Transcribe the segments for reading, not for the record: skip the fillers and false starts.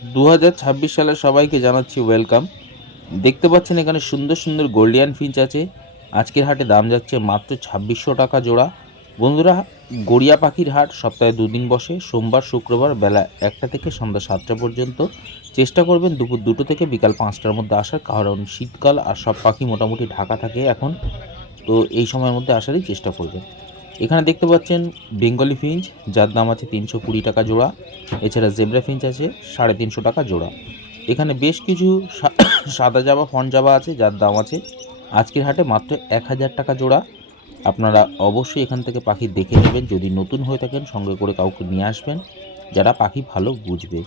2026 সালে সবাইকে জানাচ্ছি ওয়েলকাম। দেখতে পাচ্ছেন এখানে সুন্দর সুন্দর গোল্ডিয়ান ফিঞ্চ আছে। আজকের হাটে দাম যাচ্ছে মাত্র 2600 টাকা জোড়া। বন্ধুরা, গড়িয়া পাখির হাট সপ্তাহে দুদিন বসে, সোমবার শুক্রবার বেলা 1টা থেকে সন্ধ্যা 7টা পর্যন্ত। চেষ্টা করবেন দুপুর 2টো থেকে বিকাল 5টার মধ্যে আসার, কারণ শীতকাল আর সব পাখি মোটামুটি ঢাকা থাকে এখন, তো এই সময়ের মধ্যে আসারই চেষ্টা করবেন। এখানে দেখতে পাচ্ছেন বেঙ্গলি ফিঞ্চ, যার দাম আছে 320 টাকা জোড়া। এছাড়া জেব্রা ফিঞ্চ আছে 350 টাকা জোড়া। এখানে বেশ কিছু সাদা জাবা ফন জাবা আছে, যার দাম আছে আজকের হাটে মাত্র 1000 টাকা জোড়া। আপনারা অবশ্যই এখান থেকে পাখি দেখে নেবেন। যদি নতুন হয়ে থাকেন সঙ্গে করে কাউকে নিয়ে আসবেন যারা পাখি ভালো বুঝবে।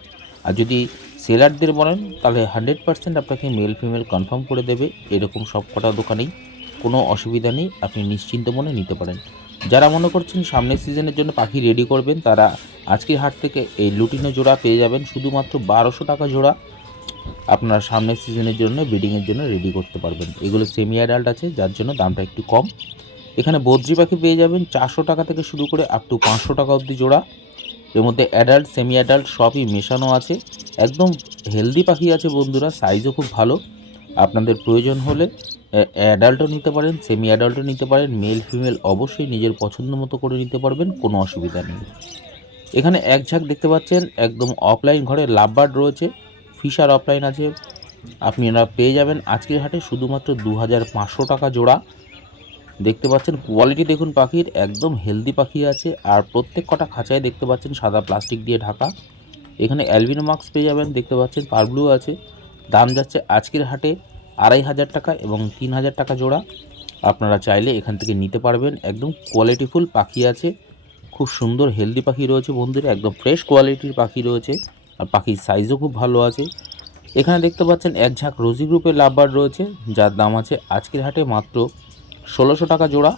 আর যদি সেলারদের বলেন তাহলে 100% আপনাকে মেল ফিমেল কনফার্ম করে দেবে। এরকম সব কটা দোকানেই কোনো অসুবিধা নেই, আপনি নিশ্চিন্ত মনে নিতে পারেন। যারা মনে করছেন সামনের সিজনের জন্য পাখি রেডি করবেন, তারা আজকের হাট থেকে এই লুটিনো জোড়া পেয়ে যাবেন শুধুমাত্র 1200 টাকা জোড়া। আপনার সামনের সিজনের জন্য ব্রিডিংয়ের জন্য রেডি করতে পারবেন। এগুলো সেমি অ্যাডাল্ট আছে, যার জন্য দামটা একটু কম। এখানে বদ্রি পাখি পেয়ে যাবেন 400 টাকা থেকে শুরু করে আপ টু 500 টাকা অবধি জোড়া। এর মধ্যে অ্যাডাল্ট সেমি অ্যাডাল্ট সবই মেশানো আছে। একদম হেলদি পাখি আছে বন্ধুরা, সাইজও খুব ভালো। আপনাদের প্রয়োজন হলে অ্যাডাল্টও নিতে পারেন, সেমি অ্যাডাল্টও নিতে পারেন। মেল ফিমেল অবশ্যই নিজের পছন্দ মতো করে নিতে পারবেন, কোনো অসুবিধা নেই। এখানে এক ঝাঁক দেখতে পাচ্ছেন একদম অফলাইন ঘরে লাভবার্ড রয়েছে, ফিশার অফলাইন আছে। আপনারা পেয়ে যাবেন আজকের হাটে শুধুমাত্র 2500 টাকা জোড়া। দেখতে পাচ্ছেন কোয়ালিটি দেখুন পাখির, একদম হেলদি পাখি আছে। আর প্রত্যেক কটা খাঁচায় দেখতে পাচ্ছেন সাদা প্লাস্টিক দিয়ে ঢাকা। এখানে অ্যালবিনো মাস্ক পেয়ে যাবেন, দেখতে পাচ্ছেন পারব্লু আছে। দাম যাচ্ছে আজকের হাটে 2500 টাকা এবং 3000 টাকা জোড়া। আপনারা চাইলে এখান থেকে নিতে পারবেন। একদম কোয়ালিটিফুল পাখি আছে, খুব সুন্দর হেলদি পাখি রয়েছে বন্ধুরা, একদম ফ্রেশ কোয়ালিটির পাখি রয়েছে। আর পাখির সাইজও খুব ভালো আছে। এখানে দেখতে পাচ্ছেন এক ঝাঁক রোজি গ্রুপের লাভবার্ড রয়েছে, যার দাম আছে আজকের হাটে মাত্র 1600 টাকা জোড়া।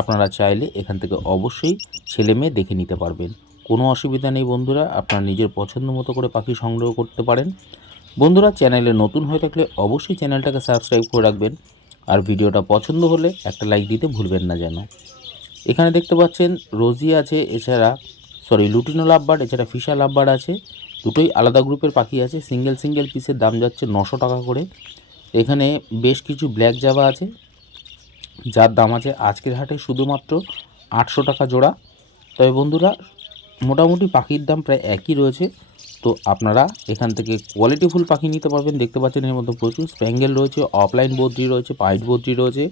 আপনারা চাইলে এখান থেকে অবশ্যই ছেলে মেয়ে দেখে নিতে পারবেন, কোনো অসুবিধা নেই বন্ধুরা। আপনারা নিজের পছন্দ মতো করে পাখি সংগ্রহ করতে পারেন। বন্ধুরা, চ্যানেলে নতুন হয়ে থাকলে অবশ্যই চ্যানেলটাকে সাবস্ক্রাইব করে রাখবেন। আর ভিডিওটা পছন্দ হলে একটা লাইক দিতে ভুলবেন না যেন। এখানে দেখতে পাচ্ছেন রোজি আছে, এছাড়া লুটিনো লাভবার্ড, এছাড়া ফিশার লাভবার্ড আছে। দুটোই আলাদা গ্রুপের পাখি আছে। সিঙ্গেল সিঙ্গেল পিসের দাম যাচ্ছে 900 টাকা করে। এখানে বেশ কিছু ব্ল্যাক জাভা আছে, যার দাম আছে আজকের হাটে শুধুমাত্র 800 টাকা জোড়া। তবে বন্ধুরা, মোটামুটি পাখির দাম প্রায় একই রয়েছে। তো আপনারা এখান থেকে কোয়ালিটিফুল পাখি নিতে পারবেন। দেখতে পাচ্ছেন এর মধ্যে প্রচুর স্প্যাঙ্গেল রয়েছে, অফলাইন বদ্রি রয়েছে, পাইট বদ্রি রয়েছে।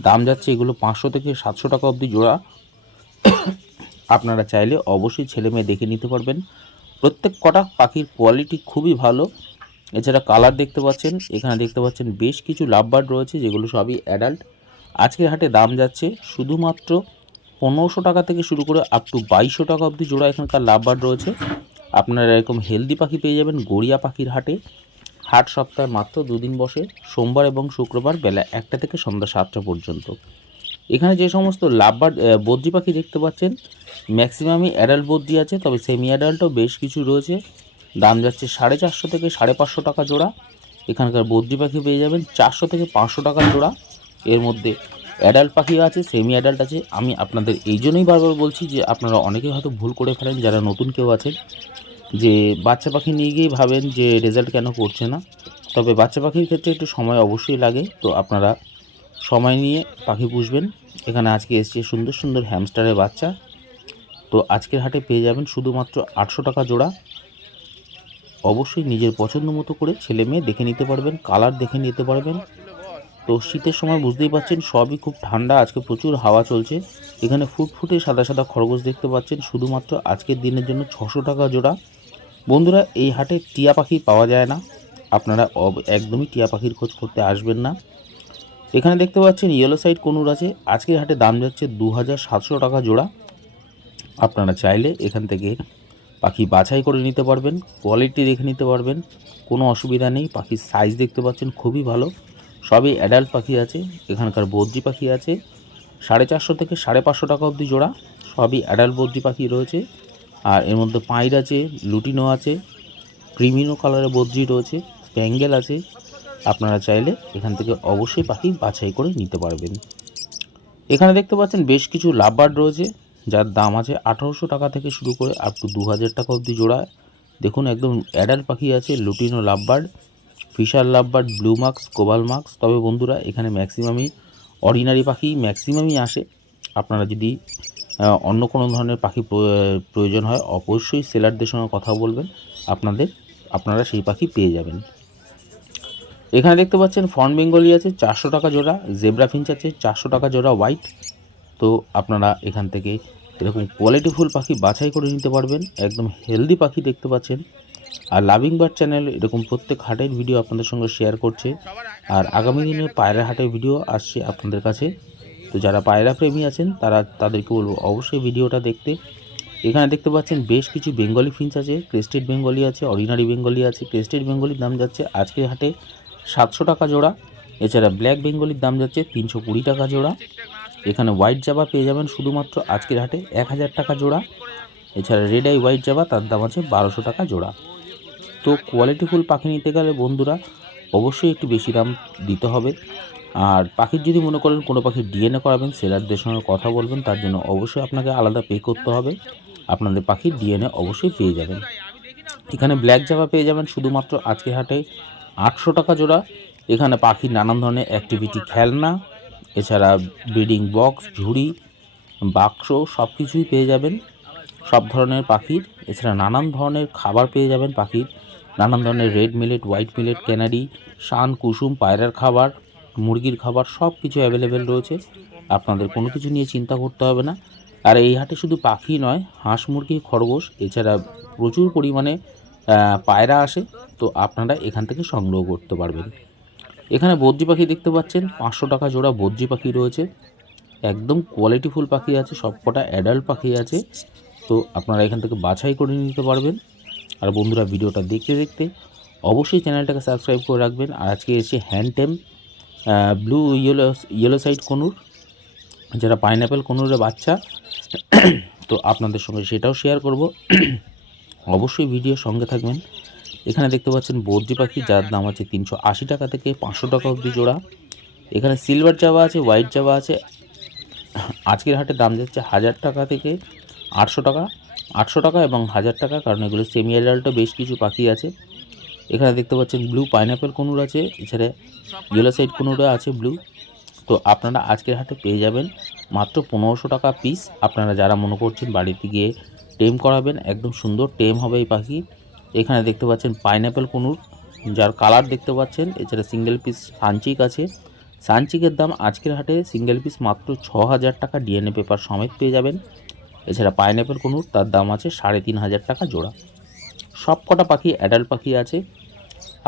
দাম যাচ্ছে এগুলো 500 থেকে 700 টাকা অবধি জোড়া। আপনারা চাইলে অবশ্যই ছেলে মেয়ে দেখে নিতে পারবেন। প্রত্যেক কটা পাখির কোয়ালিটি খুবই ভালো। এছাড়া কালার দেখতে পাচ্ছেন, এখানে দেখতে পাচ্ছেন বেশ কিছু লাভবার্ড রয়েছে, যেগুলো সবই অ্যাডাল্ট। আজকের হাটে দাম যাচ্ছে শুধুমাত্র 1500 টাকা থেকে শুরু করে আপ টু 2200 টাকা অবধি জোড়া এখানকার লাভবার্ড রয়েছে। আপনারা এরকম হেলদি পাখি পেয়ে যাবেন গড়িয়া পাখির হাটে। হাট সপ্তাহে মাত্র দুদিন বসে, সোমবার এবং শুক্রবার বেলা 1টা থেকে সন্ধ্যা 7টা পর্যন্ত। এখানে যে সমস্ত লাভবার্ড বদ্রি পাখি দেখতে পাচ্ছেন, ম্যাক্সিমামই অ্যাডাল্ট বদ্রি আছে, তবে সেমি অ্যাডাল্টও বেশ কিছু রয়েছে। দাম যাচ্ছে 450 থেকে 550 টাকা জোড়া। এখানকার বদ্রি পাখি পেয়ে যাবেন 400 থেকে 500 টাকা জোড়া। এর মধ্যে অ্যাডাল্ট পাখিও আছে, সেমি অ্যাডাল্ট আছে। আমি আপনাদের এই জন্যই বারবার বলছি যে আপনারা অনেকেই হয়তো ভুল করে ফেলেন, যারা নতুন কেউ আছেন, যে বাচ্চা পাখি নিয়ে গিয়েই ভাবেন যে রেজাল্ট কেন করছে না। তবে বাচ্চা পাখির ক্ষেত্রে একটু সময় অবশ্যই লাগে, তো আপনারা সময় নিয়ে পাখি পুষবেন। এখানে আজকে এসছে সুন্দর সুন্দর হ্যামস্টারের বাচ্চা। তো আজকের হাটে পেয়ে যাবেন শুধুমাত্র 800 টাকা জোড়া। অবশ্যই নিজের পছন্দ মতো করে ছেলে মেয়ে দেখে নিতে পারবেন, কালার দেখে নিতে পারবেন। তো শীতের সময় বুঝতেই পাচ্ছেন সবই খুব ঠান্ডা, আজকে প্রচুর হাওয়া চলছে। এখানে ফুটফুটে সাদা সাদা খরগোশ দেখতে পাচ্ছেন শুধুমাত্র আজকের দিনের জন্য 600 টাকা জোড়া। বন্ধুরা, এই হাটে টিয়া পাখি পাওয়া যায় না, আপনারা একদমই টিয়া পাখির খোঁজ করতে আসবেন না। এখানে দেখতে পাচ্ছেন ইয়েলো সাইড কনুর আছে, আজকের হাটে দাম যাচ্ছে 2700 টাকা জোড়া। আপনারা চাইলে এখান থেকে পাখি বাছাই করে নিতে পারবেন, কোয়ালিটি দেখে নিতে পারবেন, কোনো অসুবিধা নেই। পাখির সাইজ দেখতে পাচ্ছেন খুবই ভালো, সবই অ্যাডাল্ট পাখি আছে। এখানকার বদ্রি পাখি আছে 450 থেকে 550 টাকা অবধি জোড়া, সবই অ্যাডাল্ট বদ্রি পাখি রয়েছে। আর এর মধ্যে পাইড আছে, লুটিনো আছে, ক্রিমিনো কালারের বদ্রি রয়েছে, স্প্যাঙ্গেল আছে। আপনারা চাইলে এখান থেকে অবশ্যই পাখি বাছাই করে নিতে পারবেন। এখানে দেখতে পাচ্ছেন বেশ কিছু লাভবার্ড রয়েছে, যার দাম আছে 1800 টাকা থেকে শুরু করে আপ টু 2000 টাকা অবধি জোড়া। দেখুন একদম অ্যাডাল্ট পাখি আছে, lutino lovebird, Fischer lovebird, blue marks, cobalt marks. তবে বন্ধুরা এখানে ম্যাক্সিমামই অর্ডিনারি পাখি ম্যাক্সিমামই আসে। আপনারা যদি অন্য কোনো ধরনের পাখি প্রয়োজন হয় অবশ্যই সেলারদের সঙ্গে কথা বলবেন, আপনারা সেই পাখি পেয়ে যাবেন। এখানে দেখতে পাচ্ছেন ফন বেঙ্গলি আছে 400 টাকা জোড়া, জেব্রা ফিঞ্চ আছে 400 টাকা জোড়া হোয়াইট। তো আপনারা এখান থেকে এরকম কোয়ালিটিফুল পাখি বাছাই করে নিতে পারবেন, একদম হেলদি পাখি দেখতে পাচ্ছেন। আর লাভিং বার্ড চ্যানেল এরকম প্রত্যেক হাটের ভিডিও আপনাদের সঙ্গে শেয়ার করছে, আর আগামী দিনে পায়রা হাটের ভিডিও আসছে আপনাদের কাছে। তো যারা পায়রা প্রেমী আছেন তাদেরকে বলবো অবশ্যই ভিডিওটা দেখতে। এখানে দেখতে পাচ্ছেন বেশ কিছু বেঙ্গলি ফিঞ্চ আছে, ক্রেস্টেড বেঙ্গলি আছে, অর্ডিনারি বেঙ্গলি আছে। ক্রেস্টেড বেঙ্গলির দাম যাচ্ছে আজকের হাটে 700 টাকা জোড়া। এছাড়া ব্ল্যাক বেঙ্গলির দাম যাচ্ছে 320 টাকা জোড়া। এখানে হোয়াইট জাবা পেয়ে যাবেন শুধুমাত্র আজকের হাটে 1000 টাকা জোড়া। এছাড়া রেড আই হোয়াইট জাবা তার দাম আছে 1200 টাকা জোড়া। তো কোয়ালিটিফুল পাখি নিতে গেলে বন্ধুরা অবশ্যই একটু বেশি দাম দিতে হবে। আর পাখির যদি মনে করেন কোনো পাখির ডিএনএ করাবেন, সেলারদের সঙ্গে কথা বলবেন, তার জন্য অবশ্যই আপনাকে আলাদা পে করতে হবে। আপনাদের পাখির ডিএনএ অবশ্যই পেয়ে যাবেন। এখানে ব্ল্যাক জাভা পেয়ে যাবেন শুধুমাত্র আজকের হাটে 800 টাকা জোড়া। এখানে পাখির নানান ধরনের অ্যাক্টিভিটি খেলনা, এছাড়া ব্রিডিং বক্স, ঝুড়ি, বাক্স সব কিছুই পেয়ে যাবেন সব ধরনের পাখির। এছাড়া নানান ধরনের খাবার পেয়ে যাবেন পাখির, নানান ধরনের red millet, white millet, canary, শান, কুসুম, পায়রার খাবার, মুরগির খাবার সব কিছু অ্যাভেলেবেল রয়েছে। আপনাদের কোনো কিছু নিয়ে চিন্তা করতে হবে না। আর এই হাটে শুধু পাখি নয়, হাঁস, মুরগি, খরগোশ, এছাড়া প্রচুর পরিমাণে পায়রা আসে। তো আপনারা এখান থেকে সংগ্রহ করতে পারবেন। এখানে বদ্রি পাখি দেখতে পাচ্ছেন 500 টাকা জোড়া বদ্রি পাখি রয়েছে, একদম কোয়ালিটিফুল পাখি আছে, সবকটা অ্যাডাল্ট পাখি আছে। তো আপনারা এখান থেকে বাছাই করে নিতে পারবেন। আর বন্ধুরা ভিডিওটা দেখতে দেখতে অবশ্যই চ্যানেলটাকে সাবস্ক্রাইব করে রাখবেন। আর আজকে এসে হ্যান্ডটেম ব্লু ইয়েলো সাইড কনুর, যারা পাইনঅ্যাপেল কনুরের বাচ্চা, তো আপনাদের সঙ্গে সেটাও শেয়ার করব। অবশ্যই ভিডিও সঙ্গে থাকবেন। এখানে দেখতে পাচ্ছেন বদ্রি পাখি, যার দাম আছে 380 টাকা থেকে 500 টাকা অবধি জোড়া। এখানে সিলভার জাভা আছে, হোয়াইট জাভা আছে। আজকের হাটে দাম যাচ্ছে 1000 টাকা থেকে 800 টাকা এবং 1000 টাকা, কারণ এগুলো সেমি অ্যাডাল্টও বেশ কিছু পাখি আছে। এখানে দেখতে পাচ্ছেন ব্লু পাইনঅ্যাপেল কনুর আছে, এছাড়া ইয়েলো সাইড কনুরও আছে ব্লু। তো আপনারা আজকের হাটে পেয়ে যাবেন মাত্র 1500 টাকা পিস। আপনারা যারা মনে করছেন বাড়িতে গিয়ে টেম করাবেন, একদম সুন্দর টেম হবে এই পাখি। এখানে দেখতে পাচ্ছেন পাইনঅ্যাপেল কনুর, যার কালার দেখতে পাচ্ছেন। এছাড়া সিঙ্গেল পিস সানচিক আছে, সানচিকের দাম আজকের হাটে সিঙ্গেল পিস মাত্র 6000 টাকা, ডিএনএ পেপার সমেত পেয়ে যাবেন। এছাড়া পাইনঅ্যাপেল কনুর, তার দাম আছে 3500 টাকা জোড়া। সব কটা পাখি অ্যাডাল্ট পাখি আছে,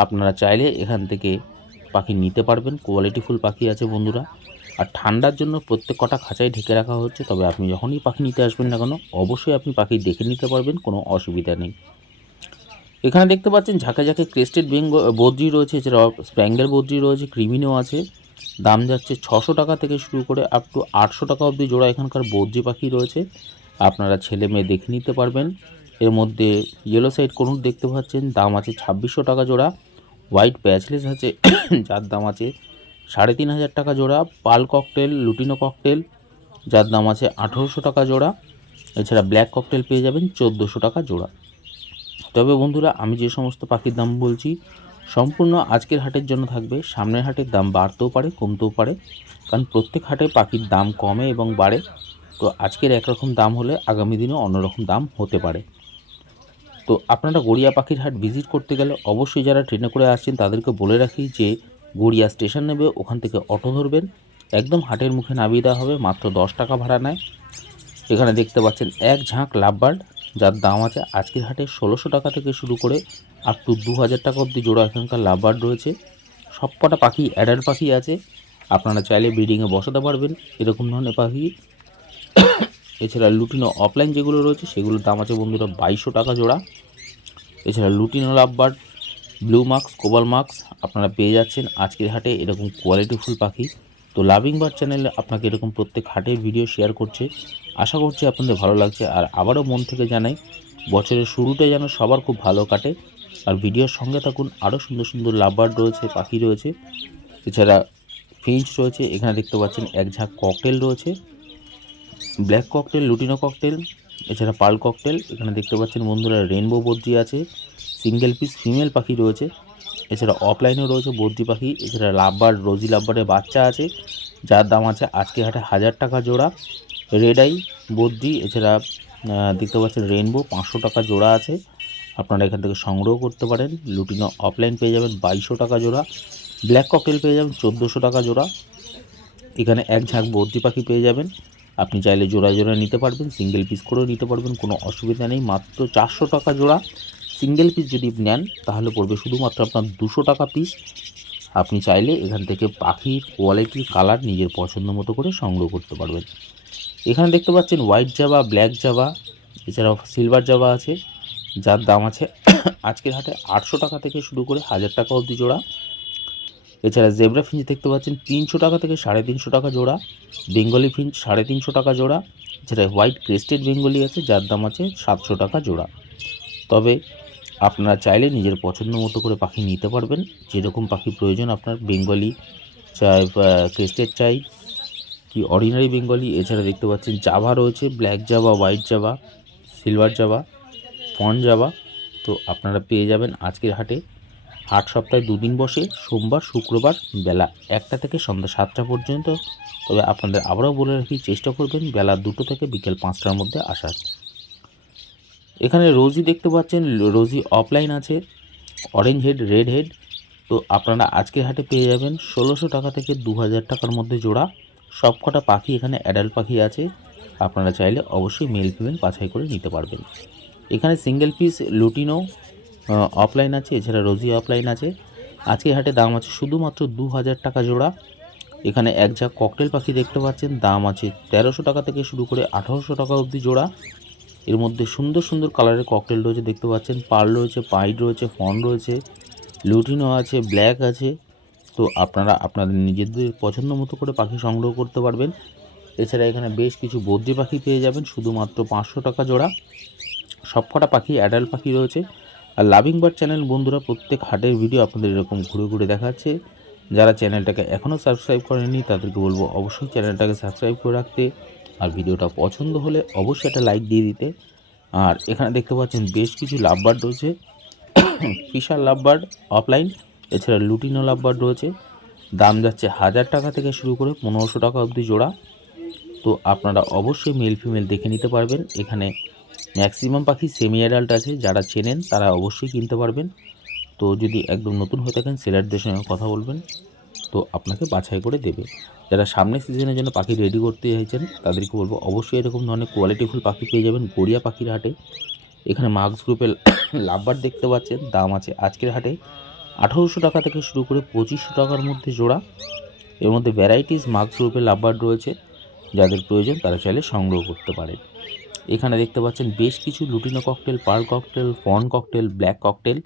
আপনারা চাইলে এখান থেকে পাখি নিতে পারবেন। কোয়ালিটিফুল পাখি আছে বন্ধুরা। আর ঠান্ডার জন্য প্রত্যেক কটা খাঁচায় ঢেকে রাখা হচ্ছে, তবে আপনি যখনই পাখি নিতে আসবেন না কেন অবশ্যই আপনি পাখি দেখে নিতে পারবেন, কোনো অসুবিধা নেই। এখানে দেখতে পাচ্ছেন ঝাঁকে ঝাঁকে ক্রেস্টেড বদ্রি রয়েছে, এছাড়া স্প্যাঙ্গেল বদ্রি রয়েছে, ক্রিমিনো আছে। দাম যাচ্ছে 600 টাকা থেকে শুরু করে আপ টু 800 টাকা অবধি জোড়া এখানকার বদ্রি পাখি রয়েছে। আপনারা ছেলে মেয়ে দেখে নিতে পারবেন। এর মধ্যে ইয়েলো সাইড কনুর দেখতে পাচ্ছেন, দাম আছে 2600 টাকা জোড়া। হোয়াইট প্যাচলেস আছে যার দাম আছে 3500 টাকা জোড়া। পাল ককটেল, লুটিনো ককটেল, যার দাম আছে 1800 টাকা জোড়া। এছাড়া ব্ল্যাক ককটেল পেয়ে যাবেন 1400 টাকা জোড়া। তবে বন্ধুরা আমি যে সমস্ত পাখির দাম বলছি সম্পূর্ণ আজকের হাটের জন্য থাকবে, সামনের হাটের দাম বাড়তেও পারে কমতেও পারে, কারণ প্রত্যেক হাটে পাখির দাম কমে এবং বাড়ে। তো আজকের একরকম দাম হলে আগামী দিনেও অন্যরকম দাম হতে পারে। তো আপনারা গড়িয়া পাখির হাট ভিজিট করতে গেলে অবশ্যই যারা ট্রেনে করে আসছেন তাদেরকে বলে রাখি যে গড়িয়া স্টেশন নেবে, ওখান থেকে অটো ধরবেন, একদম হাটের মুখে নামিয়ে দেওয়া হবে, মাত্র 10 টাকা ভাড়া নেয়। এখানে দেখতে পাচ্ছেন এক ঝাঁক লাভবার্ড, যার দাম আছে আজকের হাটে 1600 টাকা থেকে শুরু করে আপ টু 2000 টাকা অবধি জোড়া এখানকার লাভবার্ড রয়েছে। সবকটা পাখি অ্যাডাল্ট পাখি আছে, আপনারা চাইলে ব্রিডিংয়ে বসাতে পারবেন এরকম ধরনের পাখি। এছাড়া লুটিনো অফলাইন যেগুলো রয়েছে সেগুলোর দাম আছে বন্ধুরা 2200 টাকা জোড়া। এছাড়া lutino lovebird, blue marks, cobalt marks আপনারা পেয়ে যাচ্ছেন আজকের হাটে এরকম কোয়ালিটিফুল পাখি। তো লাভিং বার্ড চ্যানেলে আপনাকে এরকম প্রত্যেক হাটের ভিডিও শেয়ার করছে, আশা করছি আপনাদের ভালো লাগছে। আর আবারও মন থেকে জানাই বছরের শুরুটা যেন সবার খুব ভালো কাটে। আর ভিডিওর সঙ্গে থাকুন, আরও সুন্দর সুন্দর লাভবার্ড রয়েছে, পাখি রয়েছে, এছাড়া ফিঞ্চ রয়েছে। এখানে দেখতে পাচ্ছেন এক ঝাঁক ককটেল রয়েছে, ব্ল্যাক ককটেল, লুটিনো ককটেল, এছাড়া পার্ল ককটেল। এখানে দেখতে পাচ্ছেন বন্ধুরা রেনবো বদ্রি আছে, সিঙ্গেল পিস ফিমেল পাখি রয়েছে। এছাড়া অফলাইনেও রয়েছে বদ্রি পাখি। এছাড়া লাভবার্ড, রোজি লাভবার্ডের বাচ্চা আছে, যার দাম আছে আজকে হাটে 1000 টাকা জোড়া। রেড আই বদ্রি, এছাড়া দেখতে পাচ্ছেন রেনবো 500 টাকা জোড়া আছে, আপনারা এখান থেকে সংগ্রহ করতে পারেন। লুটিনো অফলাইন পেয়ে যাবেন 2200 টাকা জোড়া। ব্ল্যাক ককটেল পেয়ে যাবেন 1400 টাকা জোড়া। এখানে এক ঝাঁক বদ্রি পাখি পেয়ে যাবেন, আপনি চাইলে জোড়া জোড়া নিতে পারবেন, সিঙ্গেল পিস করেও নিতে পারবেন, কোনো অসুবিধা নেই। মাত্র 400 টাকা জোড়া। সিঙ্গেল পিস যদি নেন তাহলে পড়বে শুধুমাত্র আপনার 200 টাকা পিস। আপনি চাইলে এখান থেকে পাখির কোয়ালিটি, কালার নিজের পছন্দ মতো করে সংগ্রহ করতে পারবেন। এখানে দেখতে পাচ্ছেন হোয়াইট জাভা, ব্ল্যাক জাভা, এছাড়াও সিলভার জাভা আছে, যার দাম আছে আজকের হাটে 800 টাকা থেকে শুরু করে 1000 টাকা অবধি জোড়া। এছাড়া জেব্রা ফিঞ্চ দেখতে পাচ্ছেন 300 টাকা থেকে 350 টাকা জোড়া। বেঙ্গলি ফিঞ্চ 350 টাকা জোড়া। এছাড়া হোয়াইট ক্রেস্টেড বেঙ্গলি আছে, যার দাম আছে 700 টাকা জোড়া। তবে আপনারা চাইলে নিজের পছন্দ মতো করে পাখি নিতে পারবেন, যেরকম পাখি প্রয়োজন আপনার, বেঙ্গলি চাই, ক্রেস্টেড চাই কি অর্ডিনারি বেঙ্গলি। এছাড়া দেখতে পাচ্ছেন জাভা রয়েছে, black Java, white Java, silver Java, fawn Java. তো আপনারা পেয়ে যাবেন আজকের হাটে। হাট সপ্তাহে 2 দিন বসে, সোমবার শুক্রবার বেলা 1টা থেকে সন্ধ্যা 7টা পর্যন্ত। তবে আপনাদের আবারও বলে রাখি, চেষ্টা করবেন বেলা 2টো থেকে বিকেল 5টার মধ্যে আসার। এখানে রোজি দেখতে পাচ্ছেন, রোজি অফলাইন আছে, অরেঞ্জ হেড, রেড হেড। তো আপনারা আজকের হাটে পেয়ে যাবেন 1600 টাকা থেকে 2000 টাকার মধ্যে জোড়া। সবকটা পাখি এখানে অ্যাডাল্ট পাখি আছে, আপনারা চাইলে অবশ্যই মেল ফিমেল বাছাই করে নিতে পারবেন। এখানে সিঙ্গেল পিস লুটিনো অফলাইন আছে, এছাড়া রোজি অফলাইন আছে। আজকের হাটে দাম আছে শুধুমাত্র 2000 টাকা জোড়া। এখানে এক ঝাঁক ককটেল পাখি দেখতে পাচ্ছেন, দাম আছে 1300 টাকা থেকে শুরু করে 1800 টাকা অবধি জোড়া। এর মধ্যে সুন্দর সুন্দর কালারের ককটেল রয়েছে, দেখতে পাচ্ছেন পার্ল রয়েছে, পাইড রয়েছে, ফন রয়েছে, লুটিনো আছে, ব্ল্যাক আছে। তো আপনারা আপনাদের নিজেদের পছন্দ মতো করে পাখি সংগ্রহ করতে পারবেন। এছাড়া এখানে বেশ কিছু বদ্রি পাখি পেয়ে যাবেন শুধুমাত্র 500 টাকা জোড়া। সবকটা পাখি অ্যাডাল্ট পাখি রয়েছে। আর লাভিং বার্ড চ্যানেল বন্ধুরা প্রত্যেক হাটের ভিডিও আপনাদের এরকম ঘুরে ঘুরে দেখাচ্ছে। যারা চ্যানেলটাকে এখনও সাবস্ক্রাইব করেননি তাদেরকে বলবো অবশ্যই চ্যানেলটাকে সাবস্ক্রাইব করে রাখতে, আর ভিডিওটা পছন্দ হলে অবশ্যই একটা লাইক দিয়ে দিতে। আর এখানে দেখতে পাচ্ছেন বেশ কিছু লাভবার্ড রয়েছে, ফিশার লাভবার্ড অফলাইন, এছাড়া লুটিনো লাভবার্ড রয়েছে। দাম যাচ্ছে 1000 টাকা থেকে শুরু করে 1500 টাকা অবধি জোড়া। তো আপনারা অবশ্যই মেল ফিমেল দেখে নিতে পারবেন। এখানে ম্যাক্সিমাম পাখি সেমি অ্যাডাল্ট আছে, যারা চেনেন তারা অবশ্যই কিনতে পারবেন। তো যদি একদম নতুন হয়ে থাকেন সেলারদের সঙ্গে কথা বলবেন, তো আপনাকে বাছাই করে দেবে। যারা সামনের সিজনের জন্য পাখি রেডি করতে চাইছেন তাদেরকে বলবো অবশ্যই এরকম ধরনের কোয়ালিটিফুল পাখি পেয়ে যাবেন গড়িয়া পাখির হাটে। এখানে মার্কস গ্রুপের লাভবার্ড দেখতে পাচ্ছেন, দাম আছে আজকের হাটে 1800 টাকা থেকে শুরু করে 2500 টাকার মধ্যে জোড়া। এর মধ্যে ভ্যারাইটিস মার্কস গ্রুপের লাভবার্ড রয়েছে, যাদের প্রয়োজন তারা চাইলে সংগ্রহ করতে পারেন। এখানে দেখতে পাচ্ছেন বেশ কিছু lutino cockatiel, pearl cockatiel, fawn cockatiel, black cocktail,